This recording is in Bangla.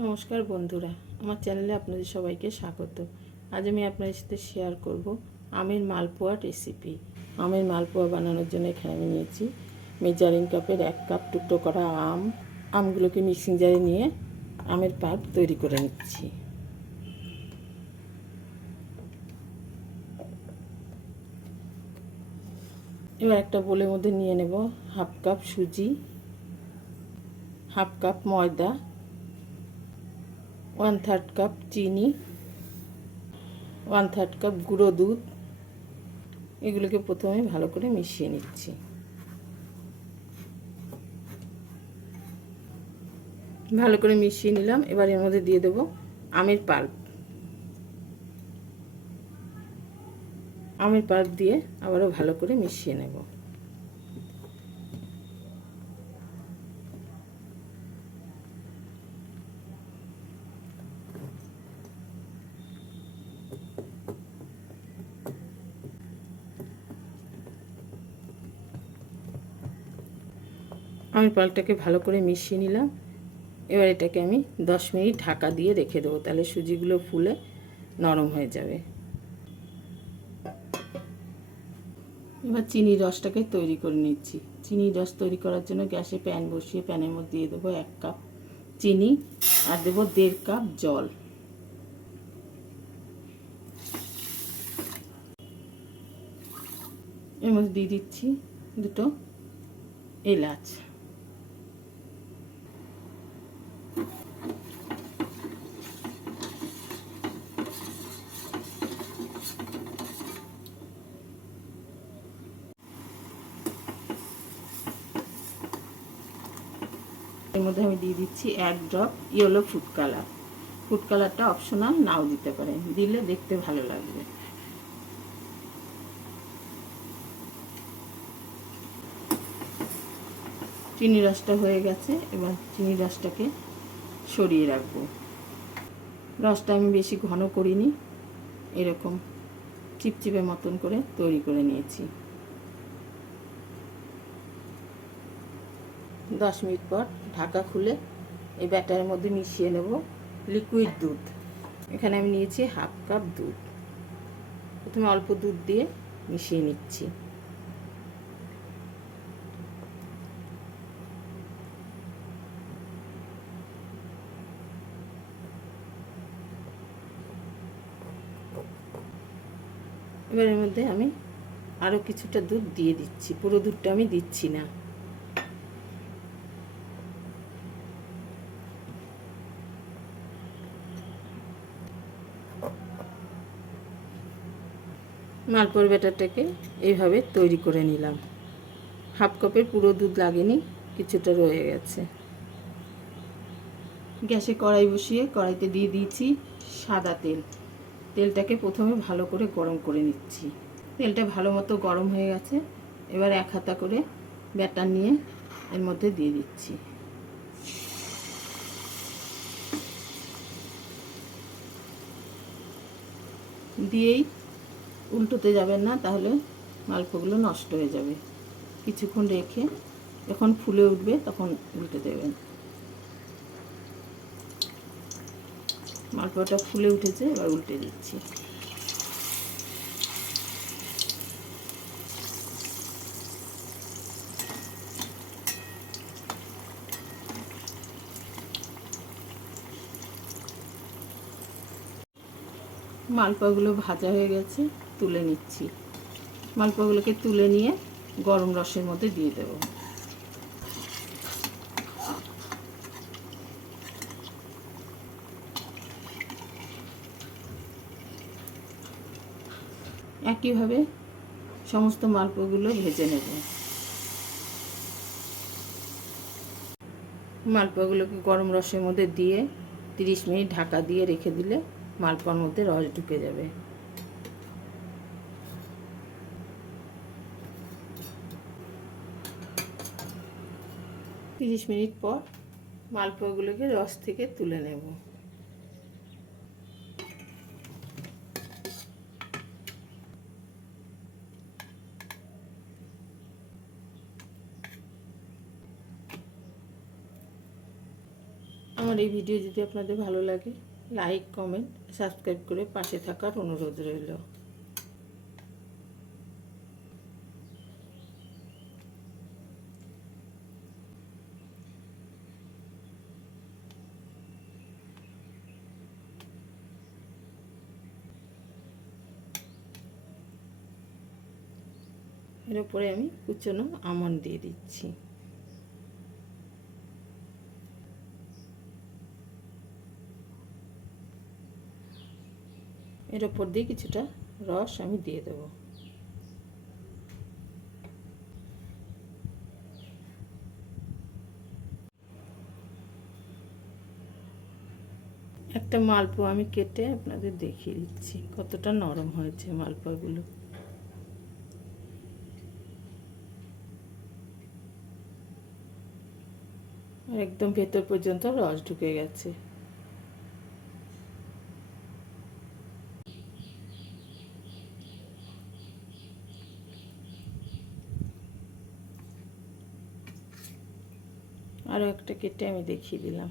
নমস্কার বন্ধুরা, আমার চ্যানেলে আপনাদের সবাইকে স্বাগত। আজ আমি আপনাদের সাথে শেয়ার করব আমের মালপোয়া রেসিপি আমের মালপোয়া বানানোর জন্য এখানে আমি নিয়েছি মেজারিং কাপের এক কাপ টুকরো করা আম। আমগুলোকে মিক্সিং জারে নিয়ে আমের পাক তৈরি করে নিচ্ছি। এবার একটা বোলের মধ্যে নিয়ে নেব হাফ কাপ সুজি, হাফ কাপ ময়দা ওয়ান থার্ড কাপ চিনি. ওয়ান থার্ড কাপ গুঁড়ো দুধ। এগুলোকে প্রথমে ভালো করে মিশিয়ে নিচ্ছি। ভালো করে মিশিয়ে নিলাম। এবার এর মধ্যে দিয়ে দেব আমের পাল্প আমের পাল্প দিয়ে আবারও ভালো করে মিশিয়ে নেব। আমি পালটাকে ভালো করে মিশিয়ে নিলাম। এবার এটাকে আমি দশ মিনিট ঢাকা দিয়ে রেখে দেবো, তাহলে সুজিগুলো ফুলে নরম হয়ে যাবে। এবার চিনি রসটাকে তৈরি করে নিচ্ছি। চিনি রস তৈরি করার জন্য গ্যাসে প্যান বসিয়ে প্যানের মধ্যে দিয়ে দেবো এক কাপ চিনি আর দেবো দেড় কাপ জল। এর মধ্যে দিয়ে দিচ্ছি দুটো এলাচ। মধ্যে আমি দিয়ে দিচ্ছি এক drop yellow food colour food কালারটা অপশনাল নাও দিতে পারেন। দিলে দেখতে ভালো লাগবে। চিনি রসটা হয়ে গেছে, এবার চিনি রসটাকে সরিয়ে রাখব। রসটা আমি বেশি ঘন করিনি, এরকম চিপচিপে মতন করে তৈরি করে নিয়েছি। দশ মিনিট পর ঢাকা খুলে এই ব্যাটারের মধ্যে মিশিয়ে নেব লিকুইড দুধ। এখানে আমি নিয়েছি হাফ কাপ দুধ। প্রথমে অল্প দুধ দিয়ে মিশিয়ে নিচ্ছি। এবার এর মধ্যে আমি আরও কিছুটা দুধ দিয়ে দিচ্ছি। পুরো দুধটা আমি দিচ্ছি না। মালপোর ব্যাটারটাকে এইভাবে তৈরি করে নিলাম। হাফ কাপের পুরো দুধ লাগেনি, কিছুটা রয়ে গেছে। গ্যাসে কড়াই বসিয়ে কড়াইতে দিয়ে দিয়েছি সাদা তেল। তেলটাকে প্রথমে ভালো করে গরম করে নিচ্ছি। তেলটা ভালো মতো গরম হয়ে গেছে, এবার এক হাতা করে ব্যাটার নিয়ে এর মধ্যে দিয়ে দিচ্ছি। দিয়েই উল্টোতে যাবেন না, তাহলে মালপোগুলো নষ্ট হয়ে যাবে। কিছুক্ষণ রেখে যখন ফুলে উঠবে তখন উল্টে দেবেন। মালপোয়াটা ফুলে উঠেছে, এবার উল্টে দিচ্ছি। মালপোয়াগুলো ভাজা হয়ে গেছে। তুলে নিচ্ছি। মালপোয়াগুলোকে তুলে নিয়ে গরম রসের মধ্যে দিয়ে দেব। একইভাবে সমস্ত মালপোয়াগুলো ভেজে নেব। মালপোয়াগুলোকে গরম রসের মধ্যে দিয়ে তিরিশ মিনিট ঢাকা দিয়ে রেখে দিলে মালপোয়ার মধ্যে রস ঢুকে যাবে। তিরিশ মিনিট পর মালপোয়াগুলোকে রস থেকে তুলে নেব। আমার এই ভিডিও যদি আপনাদের ভালো লাগে লাইক কমেন্ট সাবস্ক্রাইব করে পাশে থাকার অনুরোধ রইল। এর উপরে আমি কুচনো আমন্ড দিয়ে দিচ্ছি। এর ওপর দিয়ে কিছুটা রস আমি দিয়ে দেবো। একটা মালপোয়া আমি কেটে আপনাদের দেখিয়ে দিচ্ছি, কতটা নরম হয়েছে মালপোয়াগুলো। একদম ভেতর পর্যন্ত রস ঢুকে গেছে। আরও একটা কেটে আমি দেখিয়ে দিলাম।